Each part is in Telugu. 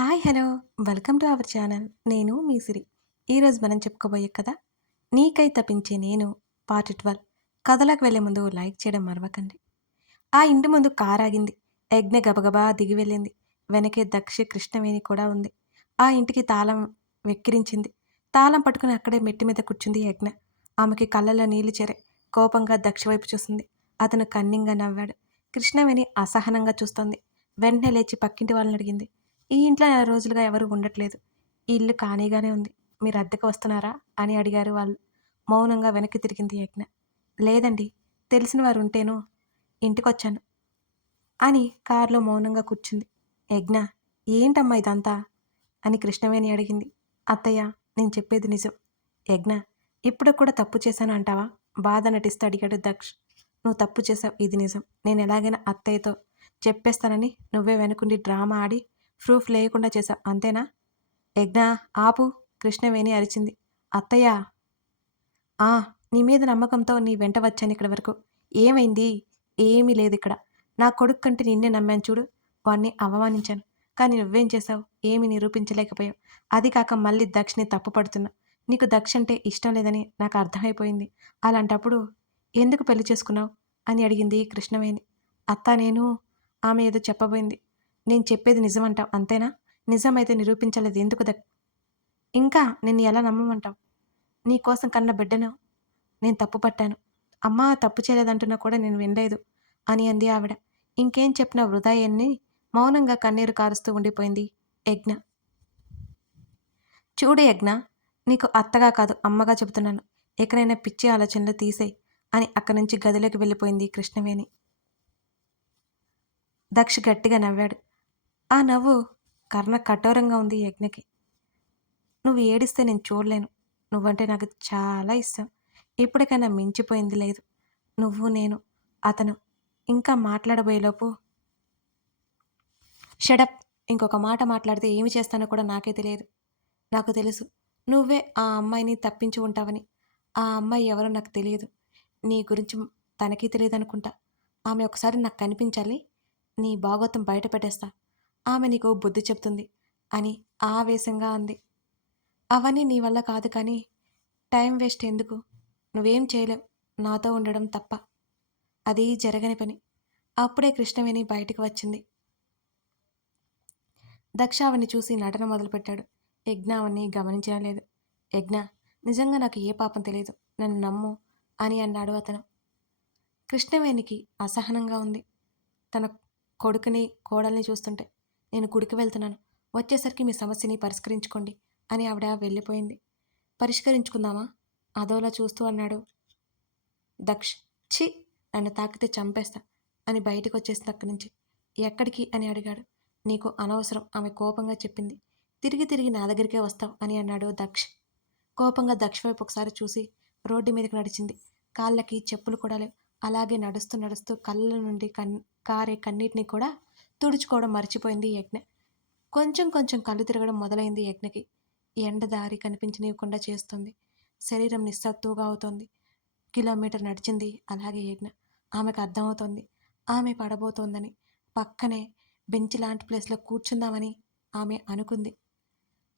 Hi hello welcome to our channel. నేను మీ సిరి. ఈరోజు మనం చెప్పుకోబోయే కథ నీకై తపించే నేను పార్ట్ 12. కథలోకి వెళ్ళే ముందు లైక్ చేయడం మరవకండి. ఆ ఇంటి ముందు కారు ఆగింది. యజ్ఞ గబగబా దిగి వెళ్ళింది. వెనకే దక్ష కృష్ణవేణి కూడా ఉంది. ఆ ఇంటికి తాళం వెక్కిరించింది. తాళం పట్టుకుని అక్కడే మెట్టి మీద కూర్చుంది యజ్ఞ. ఆమెకి కళ్ళల్లో నీళ్లు చేరాయి. కోపంగా దక్ష వైపు చూసింది. అతను కన్నింగా నవ్వాడు. కృష్ణవేణి అసహనంగా చూస్తోంది. వెంటనే లేచి పక్కింటి వాళ్ళని అడిగింది. ఈ ఇంట్లో నెల రోజులుగా ఎవరు ఉండట్లేదు. ఈ ఇల్లు ఖాళీగానే ఉంది. మీరు అద్దెకు వస్తున్నారా అని అడిగారు వాళ్ళు. మౌనంగా వెనక్కి తిరిగింది యజ్ఞ. లేదండి, తెలిసిన వారు ఉంటేను ఇంటికొచ్చాను అని కారులో మౌనంగా కూర్చుంది. యజ్ఞ, ఏంటమ్మా ఇదంతా అని కృష్ణవేణి అడిగింది. అత్తయ్య, నేను చెప్పేది నిజం. యజ్ఞ, ఇప్పుడు కూడా తప్పు చేశాను అంటావా బాధ నటిస్తూ అడిగాడు దక్ష్. నువ్వు తప్పు చేసావు, ఇది నిజం. నేను ఎలాగైనా అత్తయ్యతో చెప్పేస్తానని నువ్వే వెనుకుండి డ్రామా ఆడి ప్రూఫ్ లేకుండా చేశావు, అంతేనా? యజ్ఞ, ఆపు, కృష్ణవేణి అరిచింది. అత్తయ్య, ఆ, నీ మీద నమ్మకంతో నీ వెంట వచ్చాను ఇక్కడి వరకు. ఏమైంది? ఏమీ లేదు ఇక్కడ. నా కొడుకు కంటే నిన్నే నమ్మాను చూడు. వాణ్ణి అవమానించాను. కానీ నువ్వేం చేశావు? ఏమీ నిరూపించలేకపోయావు. అది కాక మళ్ళీ దక్షని తప్పు పడుతున్నా. నీకు దక్ష అంటే ఇష్టం లేదని నాకు అర్థమైపోయింది. అలాంటప్పుడు ఎందుకు పెళ్లి చేసుకున్నావు అని అడిగింది కృష్ణవేణి. అత్త, నేను ఆమె ఏదో చెప్పబోయింది. నేను చెప్పేది నిజమంటావు, అంతేనా? నిజమైతే నిరూపించలేదు ఎందుకు ఇంకా నిన్ను ఎలా నమ్మమంటావు? నీకోసం కన్న బిడ్డను నేను తప్పు పట్టాను. అమ్మా తప్పు చేయలేదంటున్నా కూడా నేను వినలేదు అని అంది ఆవిడ. ఇంకేం చెప్పినా వృధా అని మౌనంగా కన్నీరు కారుస్తూ ఉండిపోయింది యజ్ఞ. చూడు యజ్ఞ, నీకు అత్తగా కాదు అమ్మగా చెబుతున్నాను. ఎక్కడైనా పిచ్చి ఆలోచనలు తీసేయి అని అక్కడి నుంచి గదిలోకి వెళ్ళిపోయింది కృష్ణవేణి. దక్ష గట్టిగా నవ్వాడు. ఆ నవ్వు కర్ణ కఠోరంగా ఉంది యజ్ఞకి. నువ్వు ఏడిస్తే నేను చూడలేను. నువ్వంటే నాకు చాలా ఇష్టం. ఇప్పటికైనా మించిపోయింది లేదు. నువ్వు, నేను, అతను ఇంకా మాట్లాడబోయేలోపు షడప్, ఇంకొక మాట మాట్లాడితే ఏమి చేస్తానో కూడా నాకే తెలియదు. నాకు తెలుసు నువ్వే ఆ అమ్మాయిని తప్పించి ఉంటావని. ఆ అమ్మాయి ఎవరో నాకు తెలియదు. నీ గురించి తనకి తెలియదనుకుంటా. ఆమె ఒకసారి నాకు కనిపించాలి. నీ భాగోతం బయట పెట్టేస్తా. ఆమె నీకు బుద్ధి చెప్తుంది అని ఆవేశంగా అంది. అవన్నీ నీ వల్ల కాదు కానీ టైం వేస్ట్ ఎందుకు? నువ్వేం చేయలేవు నాతో ఉండడం తప్ప. అది జరగని పని. అప్పుడే కృష్ణవేణి బయటికి వచ్చింది. దక్ష అవని చూసి నటన మొదలుపెట్టాడు. యజ్ఞ అవన్నీ గమనించడం లేదు. యజ్ఞ, నిజంగా నాకు ఏ పాపం తెలియదు, నన్ను నమ్ము అని అన్నాడు అతను. కృష్ణవేణికి అసహనంగా ఉంది తన కొడుకుని కోడల్ని చూస్తుంటే. నేను గుడికి వెళ్తున్నాను, వచ్చేసరికి మీ సమస్యని పరిష్కరించుకోండి అని ఆవిడ వెళ్ళిపోయింది. పరిష్కరించుకుందామా అదోలా చూస్తూ అన్నాడు దక్ష్. ఛీ, నన్ను తాకితే చంపేస్తా అని బయటకు వచ్చేసింది అక్కడి నుంచి. ఎక్కడికి అని అడిగాడు. నీకు అనవసరం, ఆమె కోపంగా చెప్పింది. తిరిగి తిరిగి నా దగ్గరికే వస్తావు అని అన్నాడు దక్ష్. కోపంగా దక్ష్ వైపు ఒకసారి చూసి రోడ్డు మీదకి నడిచింది. కాళ్ళకి చెప్పులు కూడా లేవు. అలాగే నడుస్తూ నడుస్తూ కళ్ళ నుండి కారే కన్నీటిని కూడా తుడుచుకోవడం మర్చిపోయింది యజ్ఞ. కొంచెం కొంచెం కళ్ళు తిరగడం మొదలైంది యజ్ఞకి. ఎండ దారి కనిపించనివ్వకుండా చేస్తుంది. శరీరం నిస్సత్తుగా అవుతోంది. కిలోమీటర్ నడిచింది అలాగే యజ్ఞ. ఆమెకు అర్థమవుతోంది ఆమె పడబోతోందని. పక్కనే బెంచ్ లాంటి ప్లేస్లో కూర్చుందామని ఆమె అనుకుంది.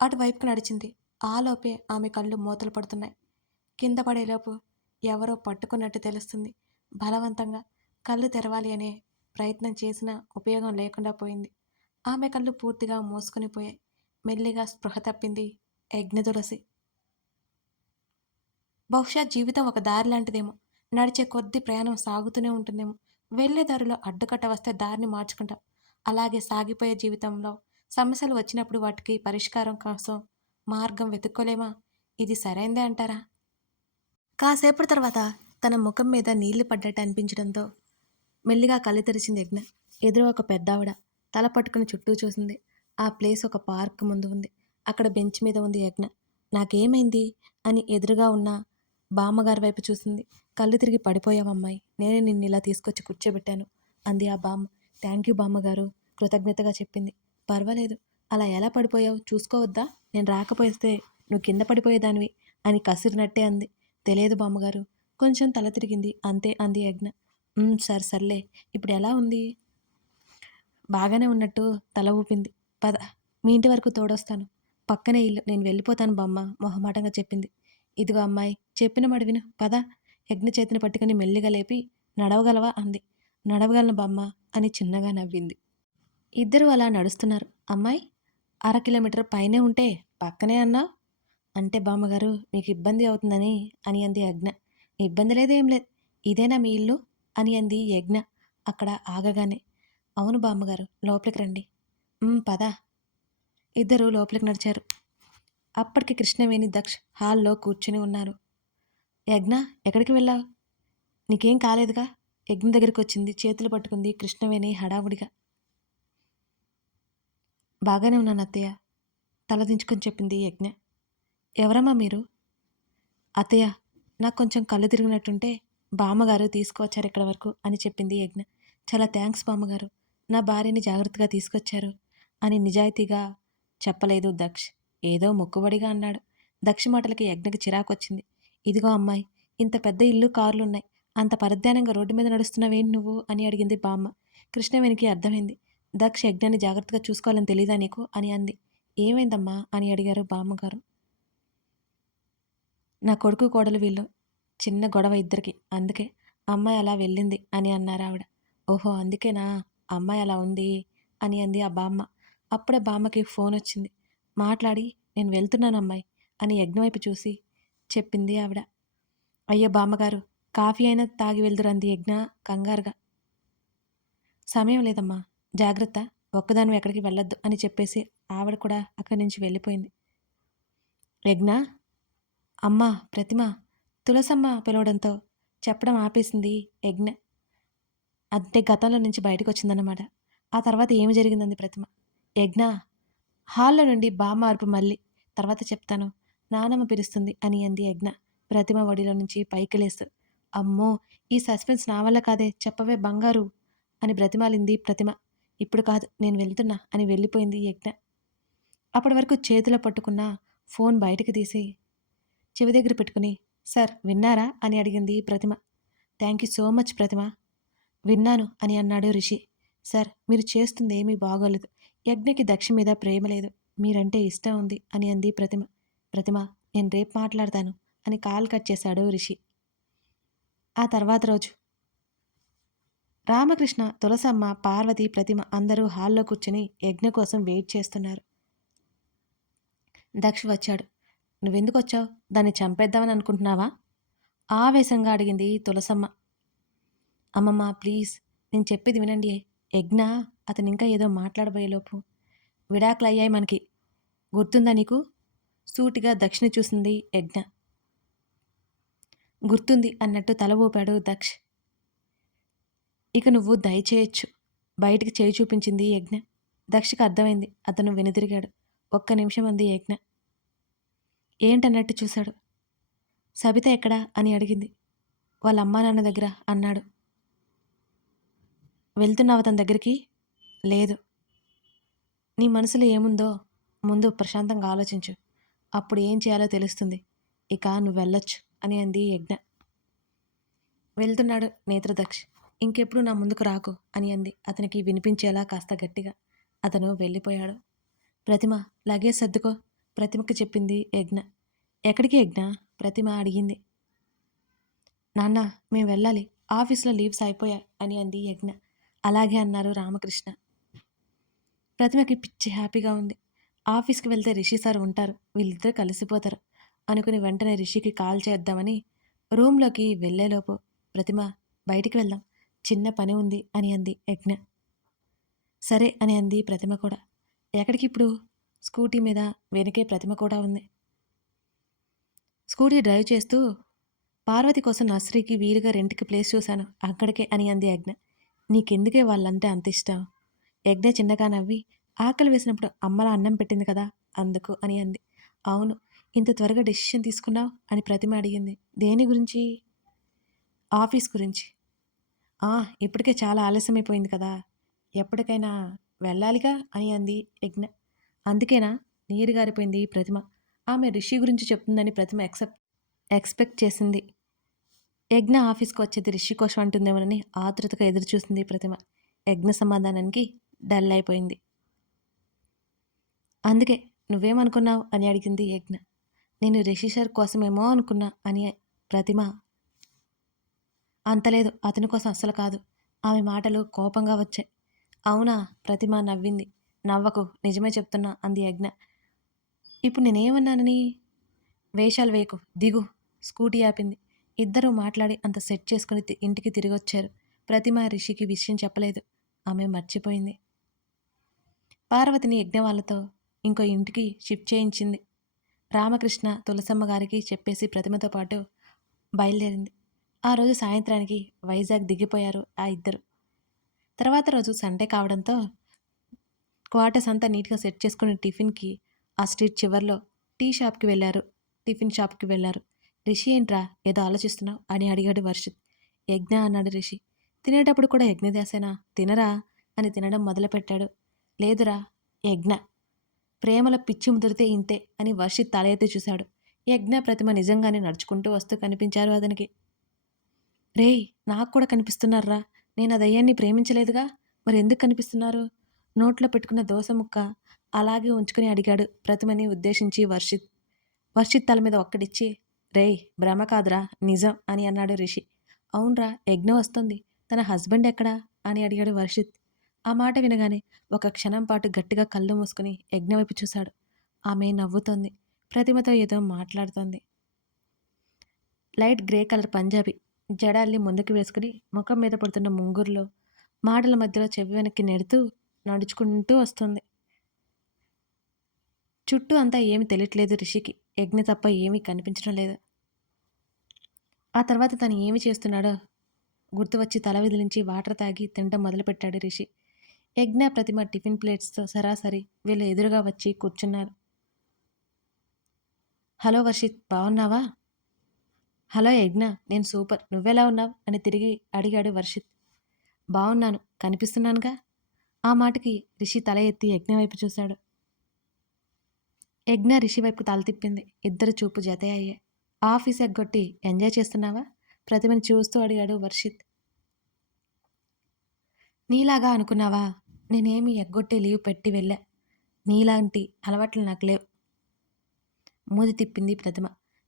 అటువైపుకు నడిచింది. ఆలోపే ఆమె కళ్ళు మూతలు పడుతున్నాయి. కింద పడేలోపు ఎవరో పట్టుకున్నట్టు తెలుస్తుంది. బలవంతంగా కళ్ళు తెరవాలి అనే ప్రయత్నం చేసినా ఉపయోగం లేకుండా పోయింది. ఆమె కళ్ళు పూర్తిగా మూసుకొని పోయాయి. మెల్లిగా స్పృహ తప్పింది యజ్ఞతులసి. బహుశా జీవితం ఒక దారి లాంటిదేమో. నడిచే కొద్ది ప్రయాణం సాగుతూనే ఉంటుందేమో. వెళ్ళే దారిలో అడ్డుకట్ట వస్తే దారిని మార్చుకుంటాం. అలాగే సాగిపోయే జీవితంలో సమస్యలు వచ్చినప్పుడు వాటికి పరిష్కారం కోసం మార్గం వెతుక్కోలేమా? ఇది సరైందే అంటారా? కాసేపటి తర్వాత తన ముఖం మీద నీళ్లు పడ్డట్టు అనిపించడంతో మెల్లిగా కళ్ళు తెరిచింది యజ్ఞ. ఎదురు ఒక పెద్దావిడ తల పట్టుకుని చుట్టూ చూసింది. ఆ ప్లేస్ ఒక పార్క్ ముందు ఉంది. అక్కడ బెంచ్ మీద ఉంది యజ్ఞ. నాకేమైంది అని ఎదురుగా ఉన్న బామ్మగారి వైపు చూసింది. కళ్ళు తిరిగి పడిపోయావమ్మాయి, నేనే నిన్ను ఇలా తీసుకొచ్చి కూర్చోబెట్టాను అంది ఆ బామ్మ. థ్యాంక్ యూ బామ్మగారు, కృతజ్ఞతగా చెప్పింది. పర్వాలేదు, అలా ఎలా పడిపోయావు చూసుకోవద్దా? నేను రాకపోతే నువ్వు కింద పడిపోయేదానివి అని కసిరినట్టే అంది. తెలియదు బామ్మగారు, కొంచెం తల తిరిగింది అంతే అంది యజ్ఞ. సరే సర్లే, ఇప్పుడు ఎలా ఉంది? బాగానే ఉన్నట్టు తల ఊపింది. పద మీ ఇంటి వరకు తోడొస్తాను. పక్కనే ఇల్లు. నేను వెళ్ళిపోతాను బామ్మ మొహమాటంగా చెప్పింది. ఇదిగో అమ్మాయి చెప్పిన మాట విను పద. యజ్ఞ చేతిని పట్టుకుని మెల్లిగా లేపి నడవగలవా అంది. నడవగలను బామ్మ అని చిన్నగా నవ్వింది. ఇద్దరూ అలా నడుస్తున్నారు. అమ్మాయి 1/2 కిలోమీటర్ పైనే ఉంటే పక్కనే అన్నావు. అంటే బామ్మగారు మీకు ఇబ్బంది అవుతుందని అని అంది యజ్ఞ. ఇబ్బంది లేదు ఏం లేదు. ఇదేనా మీ ఇల్లు అని అంది యజ్ఞ అక్కడ ఆగగానే. అవును బామ్మగారు లోపలికి రండి. పద. ఇద్దరూ లోపలికి నడిచారు. అప్పటికి కృష్ణవేణి దక్ష్ హాల్లో కూర్చుని ఉన్నారు. యజ్ఞ ఎక్కడికి వెళ్ళావు? నీకేం కాలేదుగా? యజ్ఞ దగ్గరికి వచ్చింది. చేతులు పట్టుకుంది కృష్ణవేణి హడావుడిగా. బాగానే ఉన్నాను అత్తయ్య తలదించుకొని చెప్పింది యజ్ఞ. ఎవరమ్మా మీరు? అత్తయ్య నాకు కొంచెం కళ్ళు తిరిగినట్టుంటే బామ్మగారు తీసుకువచ్చారు ఇక్కడ వరకు అని చెప్పింది యజ్ఞ. చాలా థ్యాంక్స్ బామ్మగారు, నా భార్యని జాగ్రత్తగా తీసుకొచ్చారు అని నిజాయితీగా చెప్పలేదు దక్ష్. ఏదో మొక్కుబడిగా అన్నాడు. దక్ష మాటలకి యజ్ఞకి చిరాకొచ్చింది. ఇదిగో అమ్మాయి, ఇంత పెద్ద ఇల్లు కార్లున్నాయి, అంత పరధ్యానంగా రోడ్డు మీద నడుస్తున్నావేంటి నువ్వు అని అడిగింది బామ్మ. కృష్ణవేణికి అర్థమైంది. దక్ష్ యజ్ఞాన్ని జాగ్రత్తగా చూసుకోవాలని తెలీదా నీకు అని అంది. ఏమైందమ్మా అని అడిగారు బామ్మగారు. నా కొడుకు కోడలు వీళ్ళు చిన్న గొడవ ఇద్దరికి, అందుకే అమ్మాయి అలా వెళ్ళింది అని అన్నారు ఆవిడ. ఓహో అందుకేనా అమ్మాయి అలా ఉంది అని అంది ఆ బామ్మ. అప్పుడే బామ్మకి ఫోన్ వచ్చింది. మాట్లాడి నేను వెళ్తున్నాను అమ్మాయి అని యజ్ఞ వైపు చూసి చెప్పింది ఆవిడ. అయ్యో బామ్మగారు, కాఫీ అయినా తాగి వెళ్దురంది యజ్ఞ కంగారుగా. సమయం లేదమ్మా, జాగ్రత్త, ఒక్కదానివి ఎక్కడికి వెళ్ళొద్దు అని చెప్పేసి ఆవిడ కూడా అక్కడి నుంచి వెళ్ళిపోయింది. యజ్ఞ, అమ్మ ప్రతిమ, తులసమ్మ పిలవడంతో చెప్పడం ఆపేసింది యజ్ఞ. అంటే గతంలో నుంచి బయటకు వచ్చిందన్నమాట. ఆ తర్వాత ఏమి జరిగిందంది ప్రతిమ. యజ్ఞ, హాల్లో నుండి బామ్మ అరుపు మళ్ళీ. తర్వాత చెప్తాను, నానమ్మ పిలుస్తుంది అని అంది యజ్ఞ ప్రతిమ ఒడిలో నుంచి పైకి లేస్తూ. అమ్మో, ఈ సస్పెన్స్ నా వల్ల కాదే, చెప్పవే బంగారు అని బ్రతిమాలింది ప్రతిమ. ఇప్పుడు కాదు, నేను వెళ్తున్నా అని వెళ్ళిపోయింది యజ్ఞ. అప్పటి వరకు చేతిలో పట్టుకున్న ఫోన్ బయటికి తీసి చెవి దగ్గర పెట్టుకుని, సార్ విన్నారా అని అడిగింది ప్రతిమ. థ్యాంక్ యూ సో మచ్ ప్రతిమ. విన్నాను అని అన్నాడు రిషి. సార్ మీరు చేస్తుంది ఏమీ బాగోలేదు. యజ్ఞకి దక్ష మీద ప్రేమ లేదు, మీరంటే ఇష్టం ఉంది అని అంది ప్రతిమ. ప్రతిమ, నేను రేపు మాట్లాడతాను అని కాల్ కట్ చేశాడు రిషి. ఆ తర్వాత రోజు రామకృష్ణ, తులసమ్మ, పార్వతి, ప్రతిమ అందరూ హాల్లో కూర్చుని యజ్ఞ కోసం వెయిట్ చేస్తున్నారు. దక్ష వచ్చాడు. నువ్వెందుకు వచ్చావు? దాన్ని చంపేద్దామని అనుకుంటున్నావా? ఆవేశంగా అడిగింది తులసమ్మ. అమ్మమ్మ ప్లీజ్, నేను చెప్పేది వినండి. యజ్ఞ అతను ఇంకా ఏదో మాట్లాడబోయేలోపు విడాకులు అయ్యాయి మనకి, గుర్తుందా నీకు? సూటిగా దక్షిణ చూసింది యజ్ఞ. గుర్తుంది అన్నట్టు తల ఊపాడు దక్ష్. ఇక నువ్వు దయచేయచ్చు బయటికి చేయి చూపించింది యజ్ఞ. దక్షకి అర్థమైంది. అతను వెనుదిరిగాడు. ఒక్క నిమిషం అంది యజ్ఞ. ఏంటన్నట్టు చూశాడు. సబిత ఎక్కడా అని అడిగింది. వాళ్ళ అమ్మా నాన్న దగ్గర అన్నాడు. వెళ్తున్నావు తన దగ్గరికి? లేదు. నీ మనసులో ఏముందో ముందు ప్రశాంతంగా ఆలోచించు, అప్పుడు ఏం చేయాలో తెలుస్తుంది. ఇక నువ్వు వెళ్ళొచ్చు అని అంది యజ్ఞ. వెళ్తున్నాడు నేత్రదక్ష్. ఇంకెప్పుడు నా ముందుకు రాకు అని అంది అతనికి వినిపించేలా కాస్త గట్టిగా. అతను వెళ్ళిపోయాడు. ప్రతిమ లగేజ్ సర్దుకో ప్రతిమకి చెప్పింది యజ్ఞ. ఎక్కడికి యజ్ఞ? ప్రతిమ అడిగింది. నాన్న మేము వెళ్ళాలి, ఆఫీస్లో లీవ్స్ అయిపోయాయి అని అంది యజ్ఞ. అలాగే అన్నారు రామకృష్ణ. ప్రతిమకి పిచ్చి హ్యాపీగా ఉంది. ఆఫీస్కి వెళ్తే రిషి సార్ ఉంటారు, వీళ్ళిద్దరూ కలిసిపోతారు అనుకుని వెంటనే రిషికి కాల్ చేద్దామని రూమ్లోకి వెళ్ళేలోపు ప్రతిమ బయటికి వెళ్దాం, చిన్న పని ఉంది అని అంది యజ్ఞ. సరే అని అంది ప్రతిమ కూడా. ఎక్కడికి ఇప్పుడు? స్కూటీ మీద వెనకే ప్రతిమ కూడా ఉంది. స్కూటీ డ్రైవ్ చేస్తూ పార్వతి కోసం నర్సరీకి వీలుగా రెంట్కి ప్లేస్ చూశాను, అక్కడికే అని అంది యజ్ఞ. నీకెందుకే వాళ్ళంటే అంత ఇష్టం? యజ్ఞ చిన్నగా నవ్వి, ఆకలి వేసినప్పుడు అమ్మలా అన్నం పెట్టింది కదా అందుకు అని అంది. అవును, ఇంత త్వరగా డెసిషన్ తీసుకున్నావు అని ప్రతిమ అడిగింది. దేని గురించి? ఆఫీస్ గురించి. ఇప్పటికే చాలా ఆలస్యమైపోయింది కదా, ఎప్పటికైనా వెళ్ళాలిగా అని అంది యజ్ఞ. అందుకేనా? నీరు గారిపోయింది ప్రతిమ. ఆమె రిషి గురించి చెప్తుందని ప్రతిమ ఎక్స్పెక్ట్ చేసింది. యజ్ఞ ఆఫీస్కి వచ్చేది రిషి కోసం అంటుందేమోనని ఆతృతగా ఎదురుచూసింది ప్రతిమ. యజ్ఞ సమాధానానికి డల్ అయిపోయింది. అందుకే నువ్వేమనుకున్నావు అని అడిగింది యజ్ఞ. నేను రిషి సార్ కోసమేమో అనుకున్నా అని ప్రతిమ. అంతలేదు, అతని కోసం అస్సలు కాదు. ఆమె మాటలు కోపంగా వచ్చాయి. అవునా? ప్రతిమ నవ్వింది. నవ్వకు, నిజమే చెప్తున్నా అంది యజ్ఞ. ఇప్పుడు నేనేమన్నానని? వేషాలు వేయకు, దిగు. స్కూటీ ఆపింది. ఇద్దరూ మాట్లాడి అంత సెట్ చేసుకుని ఇంటికి తిరిగొచ్చారు. ప్రతిమ రిషికి విషయం చెప్పలేదు. ఆమె మర్చిపోయింది. పార్వతిని యజ్ఞ వాళ్ళతో ఇంకో ఇంటికి షిఫ్ట్ చేయించింది. రామకృష్ణ తులసమ్మ గారికి చెప్పేసి ప్రతిమతో పాటు బయలుదేరింది. ఆ రోజు సాయంత్రానికి వైజాగ్ దిగిపోయారు ఆ ఇద్దరు. తర్వాత రోజు సండే కావడంతో క్వార్టర్స్ అంతా నీట్గా సెట్ చేసుకుని టిఫిన్కి ఆ స్ట్రీట్ చివర్లో టిఫిన్ షాప్కి వెళ్ళారు. రిషి ఏంట్రా ఏదో ఆలోచిస్తున్నావు అని అడిగాడు వర్షిత్. యజ్ఞ అన్నాడు రిషి. తినేటప్పుడు కూడా యజ్ఞదాసేనా? తినరా అని తినడం మొదలుపెట్టాడు. లేదురా, యజ్ఞ. ప్రేమల పిచ్చి ముదిరితే ఇంతే అని వర్షిత్ తల ఎత్తి చూశాడు. యజ్ఞ ప్రతిమ నిజంగానే నడుచుకుంటూ వస్తూ కనిపించారు అతనికి. రేయ్, నాకు కూడా కనిపిస్తున్నారా? నేను ఆ దయ్యాన్ని ప్రేమించలేదుగా, మరి ఎందుకు కనిపిస్తున్నారు? నోట్లో పెట్టుకున్న దోస ముక్క అలాగే ఉంచుకుని అడిగాడు ప్రతిమని ఉద్దేశించి వర్షిత్. వర్షిత్ తల మీద ఒక్కడిచ్చి, రేయ్ భ్రమ కాదురా, నిజం అని అన్నాడు రిషి. అవునరా, యజ్ఞ వస్తుంది. తన హస్బెండ్ ఎక్కడా అని అడిగాడు వర్షిత్. ఆ మాట వినగానే ఒక క్షణం పాటు గట్టిగా కళ్ళు మూసుకుని యజ్ఞ వైపు చూశాడు. ఆమె నవ్వుతోంది. ప్రతిమతో ఏదో మాట్లాడుతోంది. లైట్ గ్రే కలర్ పంజాబీ జడాల్ని ముందుకు వేసుకుని ముఖం మీద పడుతున్న ముంగురులో మాటల మధ్యలో చెవి వెనక్కి నెడుతూ నడుచుకుంటూ వస్తుంది. చుట్టూ అంతా ఏమీ తెలియట్లేదు రిషికి. యజ్ఞ తప్ప ఏమీ కనిపించడం లేదు. ఆ తర్వాత తను ఏమి చేస్తున్నాడో గుర్తు వచ్చి తల విదిలించి వాటర్ తాగి తినడం మొదలుపెట్టాడు రిషి. యజ్ఞ ప్రతిమ టిఫిన్ ప్లేట్స్తో సరాసరి వీళ్ళు ఎదురుగా వచ్చి కూర్చున్నారు. హలో వర్షిత్, బాగున్నావా? హలో యజ్ఞ, నేను సూపర్, నువ్వెలా ఉన్నావు అని తిరిగి అడిగాడు వర్షిత్. బాగున్నాను, కనిపిస్తున్నానుగా. ఆ మాటకి రిషి తల ఎత్తి యజ్ఞ వైపు చూశాడు. యజ్ఞ రిషి వైపు తల తిప్పింది. ఇద్దరు చూపు జతే అయ్యాయి. ఆఫీస్ ఎగ్గొట్టి ఎంజాయ్ చేస్తున్నావా? ప్రతిమని చూస్తూ అడిగాడు వర్షిత్. నీలాగా అనుకున్నావా? నేనేమి ఎగ్గొట్టి లీవ్ పెట్టి వెళ్ళా. నీలాంటి అలవాట్లు నాకు లేవు. మూది తిప్పింది ప్రతిమ.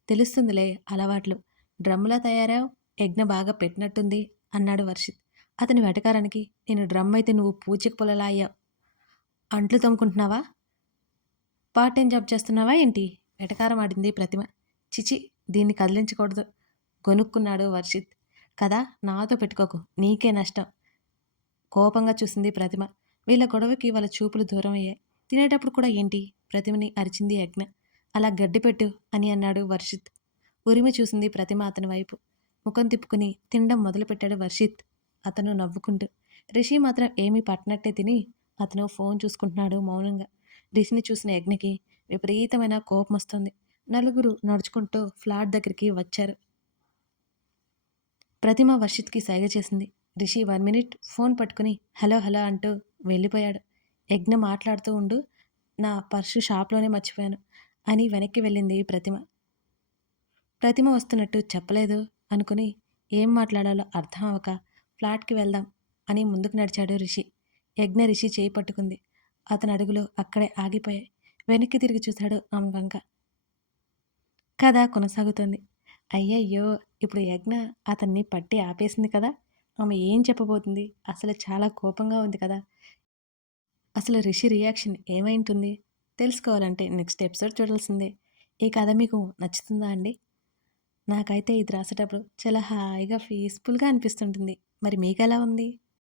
తెలుస్తుందిలే అలవాట్లు. డ్రమ్ములా తయారావు, యజ్ఞ బాగా పెట్టినట్టుంది అన్నాడు వర్షిత్. అతని వెటకారానికి, నేను డ్రమ్ అయితే నువ్వు పూచిక పొలలా అయ్యావు. అంట్లు తోముకుంటున్నావా? పార్ట్ టైం జాబ్ చేస్తున్నావా ఏంటి? వెటకారం ఆడింది ప్రతిమ. చిచి, దీన్ని కదిలించకూడదు గొనుక్కున్నాడు వర్షిత్. కదా, నాతో పెట్టుకోకు, నీకే నష్టం. కోపంగా చూసింది ప్రతిమ. వీళ్ళ గొడవకి వాళ్ళ చూపులు దూరం అయ్యాయి. తినేటప్పుడు కూడా ఏంటి? ప్రతిమని అరిచింది యజ్ఞ. అలా గడ్డిపెట్టు అని అన్నాడు వర్షిత్. ఉరిమి చూసింది ప్రతిమ అతని వైపు. ముఖం తిప్పుకుని తినడం మొదలుపెట్టాడు వర్షిత్. అతను నవ్వుకుంటూ. రిషి మాత్రం ఏమీ పట్టనట్టే తిని అతను ఫోన్ చూసుకుంటున్నాడు మౌనంగా. రిషిని చూసిన యజ్ఞకి విపరీతమైన కోపం వస్తుంది. నలుగురు నడుచుకుంటూ ఫ్లాట్ దగ్గరికి వచ్చారు. ప్రతిమ వర్షిత్కి సైగ చేసింది. రిషి 1 మినిట్ ఫోన్ పట్టుకుని హలో హలో అంటూ వెళ్ళిపోయాడు. యజ్ఞ మాట్లాడుతూ ఉండు, నా పర్సు షాప్లోనే మర్చిపోయాను అని వెనక్కి వెళ్ళింది ప్రతిమ. ప్రతిమ వస్తున్నట్టు చెప్పలేదు అనుకుని ఏం మాట్లాడాలో అర్థం అవక ఫ్లాట్కి వెళ్దాం అని ముందుకు నడిచాడు రిషి. యజ్ఞ రిషి చేయి పట్టుకుంది. అతని అడుగులు అక్కడే ఆగిపోయాయి. వెనక్కి తిరిగి చూశాడు ఆమె వంక. కథ కొనసాగుతుంది. అయ్యయ్యో, ఇప్పుడు యజ్ఞ అతన్ని పట్టి ఆపేసింది కదా. ఆమె ఏం చెప్పబోతుంది? అసలు చాలా కోపంగా ఉంది కదా. అసలు రిషి రియాక్షన్ ఏమైంటుంది? తెలుసుకోవాలంటే నెక్స్ట్ ఎపిసోడ్ చూడాల్సిందే. ఈ కథ మీకు నచ్చుతుందా అండి? నాకైతే ఇది రాసేటప్పుడు చాలా హాయిగా పీస్ఫుల్గా అనిపిస్తుంటుంది. మరి మీకెలా ఉంది?